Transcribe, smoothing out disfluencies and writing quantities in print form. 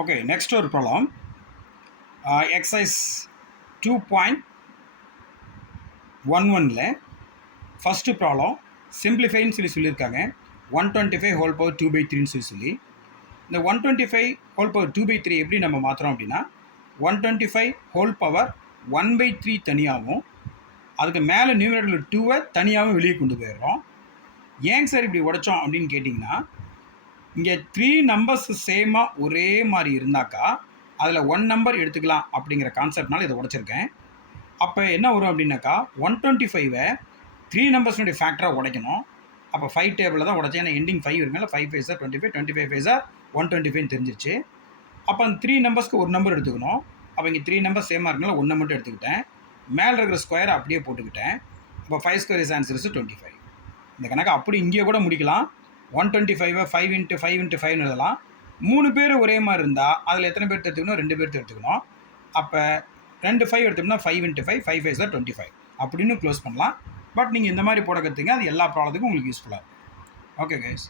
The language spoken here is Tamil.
Okay, next ஒரு ப்ராப்ளம் எக்ஸசைஸ் 2.11ல் ஃபஸ்ட்டு ப்ராப்ளம் சிம்பிளிஃபைன்னு சொல்லியிருக்காங்க 125 ஹோல் பவர் 2/3ன்னு சொல்லி இந்த 125 ஹோல் பவர் 2/3 எப்படி நம்ம மாற்றுறோம் அப்படின்னா 125 ஹோல் பவர் 1/3 தனியாகவும் அதுக்கு மேலே நியூமரேட்டரில் 2வை தனியாகவும் வெளியே கொண்டு போயிடுறோம். ஏங்க சார் இப்படி உடைச்சோம் அப்படின்னு கேட்டிங்கன்னா, இங்கே 3 நம்பர்ஸ் சேமாக ஒரே மாதிரி இருந்தாக்கா அதில் 1 நம்பர் எடுத்துக்கலாம் அப்படிங்கிற கான்செப்ட்னால இதை உடைச்சிருக்கேன். அப்போ என்ன வரும் அப்படின்னாக்கா 125வை 3 நம்பர்ஸ்னுடைய ஃபேக்டராக உடைக்கணும். அப்போ 5 டேபிளில் தான் உடைச்சேன். ஏன்னா எண்டிங் 5 இருக்குனால 5 5 சார் 25 25 5 சார் 125 தெரிஞ்சிருச்சு. அப்போ அந்த 3 நம்பர்ஸ்க்கு ஒரு நம்பர் எடுத்துக்கணும். அப்போ இங்கே 3 நம்பர் சேமாக இருக்கனால 1 மட்டும் எடுத்துக்கிட்டேன். மேலே இருக்கிற ஸ்கொயரை அப்படியே போட்டுக்கிட்டேன். அப்போ 5 ஸ்கொயர் இஸ் ஆன்சர் இஸ் 25. இந்த கணக்கு அப்படி இங்கேயே கூட முடிக்கலாம். 125வை 5 × 5 × 5ன்னு எழுதலாம். 3 பேர் ஒரே மாதிரி இருந்தால் அதில் எத்தனை பேர் எடுத்துக்கணும்? 2 பேர் எடுத்துக்கணும். அப்போ 2 5 எடுத்தோம்னா 5 × 5 5 5 சார் 25 அப்படின்னு க்ளோஸ் பண்ணலாம். பட் நீங்கள் இந்த மாதிரி போட கற்றுங்க, அது எல்லா ப்ராப்ளத்துக்கும் உங்களுக்கு யூஸ்ஃபுல்லாக இருக்கும். Okay guys.